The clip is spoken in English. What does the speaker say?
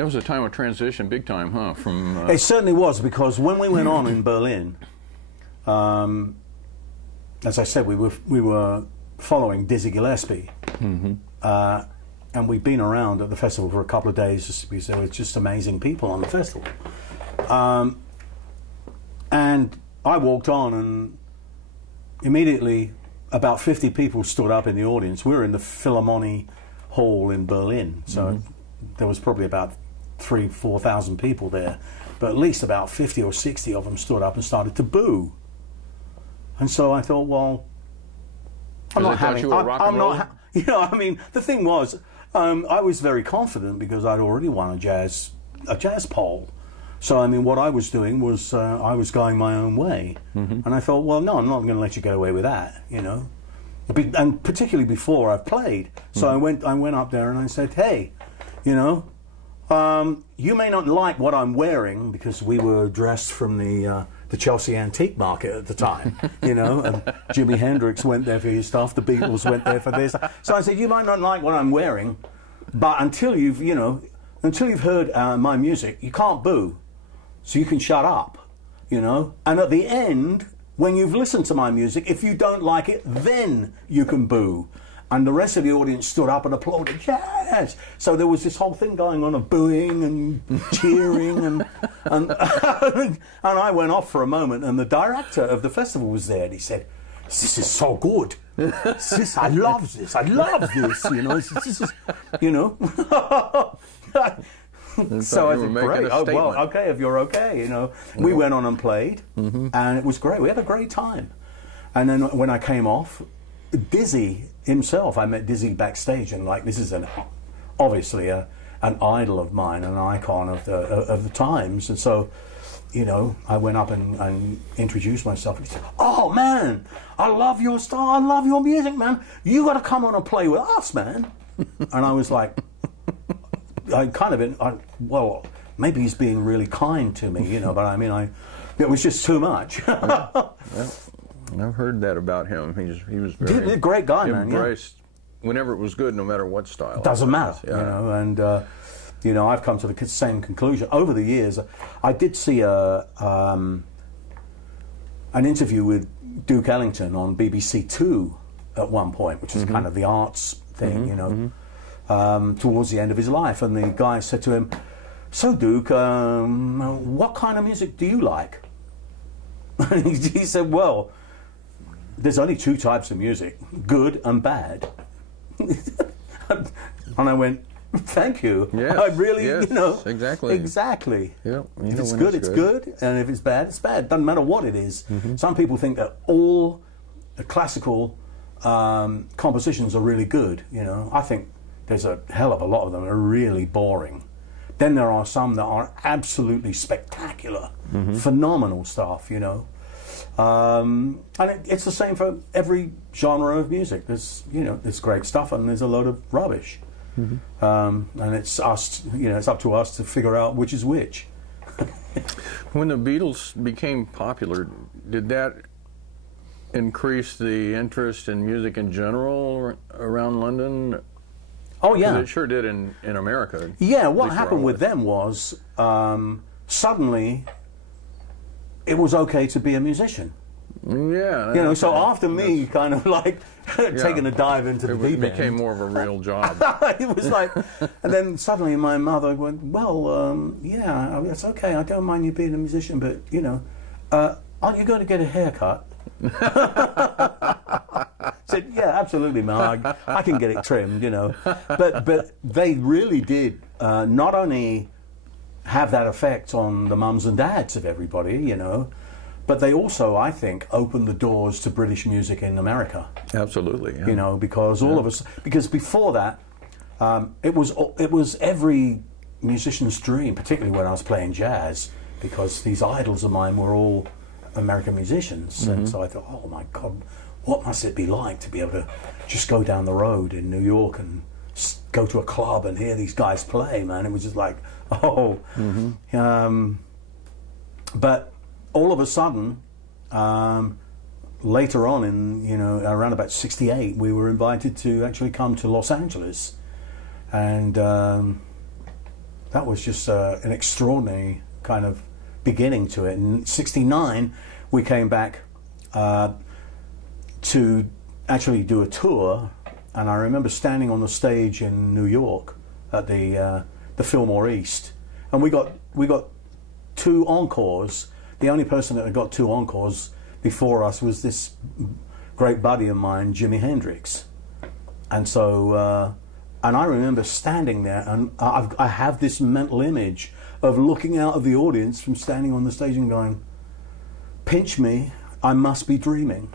That was a time of transition, big time, huh? From it certainly was, because when we went on in Berlin, as I said, we were following Dizzy Gillespie, and we'd been around at the festival for a couple of days because there were just amazing people on the festival. And I walked on, and immediately about 50 people stood up in the audience. We were in the Philmore Hall in Berlin, so there was probably about 3,000–4,000 people there, but at least about 50 or 60 of them stood up and started to boo. And so I thought, well, I'm not having, I'm not, you know, I mean, the thing was, I was very confident because I'd already won a jazz poll. So, I mean, what I was doing was I was going my own way. And I thought, well, no, I'm not going to let you get away with that, you know. And particularly before I've played. So I went up there and I said, hey, you know, you may not like what I'm wearing, because we were dressed from the Chelsea Antique Market at the time, you know, and Jimi Hendrix went there for his stuff, the Beatles went there for this. So I said, you might not like what I'm wearing, but until you've, you know, until you've heard my music, you can't boo. So you can shut up, you know. And at the end, when you've listened to my music, if you don't like it, then you can boo. And the rest of the audience stood up and applauded, yes! So there was this whole thing going on of booing and cheering, and I went off for a moment, and the director of the festival was there, and he said, this is so good. I love this, you know, this is, you know. So I said, great, oh, well, okay, if you're okay, you know. We went on and played, and it was great. We had a great time. And then when I came off, Dizzy himself, I met Dizzy backstage, and like, this is obviously an idol of mine, an icon of the times. And so, you know, I went up and introduced myself, and he said, oh man, I love your style, I love your music, man. You got to come on and play with us, man. And I was like, well, maybe he's being really kind to me, you know, but I mean, it was just too much. Yeah. I've heard that about him. He was very a great guy, man. Embraced whenever it was good, no matter what style. It doesn't matter, you know. And you know, I've come to the same conclusion over the years. I did see an interview with Duke Ellington on BBC Two at one point, which is kind of the arts thing, you know. Towards the end of his life, and the guy said to him, "So, Duke, what kind of music do you like?" And he said, "Well, there's only two types of music, good and bad." And I went, "Thank you. Yes, I really, yes, you know, exactly. Yep. If it's good, it's good, and if it's bad, it's bad. Doesn't matter what it is." Some people think that all the classical compositions are really good. You know, I think there's a hell of a lot of them that are really boring. Then there are some that are absolutely spectacular, phenomenal stuff, you know. And it's the same for every genre of music. There's, you know, there's great stuff and there's a load of rubbish. And it's us, you know, it's up to us to figure out which is which. When the Beatles became popular, did that increase the interest in music in general around London? Oh yeah, it sure did in America. Yeah, what happened with them was suddenly it was okay to be a musician. Yeah, you know. So after me, kind of like taking a dive into the deep end, it became more of a real job. It was like, and then suddenly my mother went, "Well, yeah, it's okay. I don't mind you being a musician, but you know, aren't you going to get a haircut?" Said, yeah, absolutely, Mom. I can get it trimmed, you know. But they really did not only have that effect on the mums and dads of everybody, you know, but they also, I think, opened the doors to British music in America. Absolutely, yeah. You know, because all of us, because before that, it was every musician's dream, particularly when I was playing jazz, because these idols of mine were all American musicians, and so I thought, oh my God, what must it be like to be able to just go down the road in New York and go to a club and hear these guys play, man? It was just like, oh. But all of a sudden, later on in, you know, around about '68, we were invited to actually come to Los Angeles, and that was just an extraordinary kind of beginning to it. In '69, we came back to actually do a tour, and I remember standing on the stage in New York at the Philmore East, and we got 2 encores. The only person that had got 2 encores before us was this great buddy of mine, Jimi Hendrix. And so, and I remember standing there, and I have this mental image of looking out of the audience from standing on the stage and going, "Pinch me, I must be dreaming."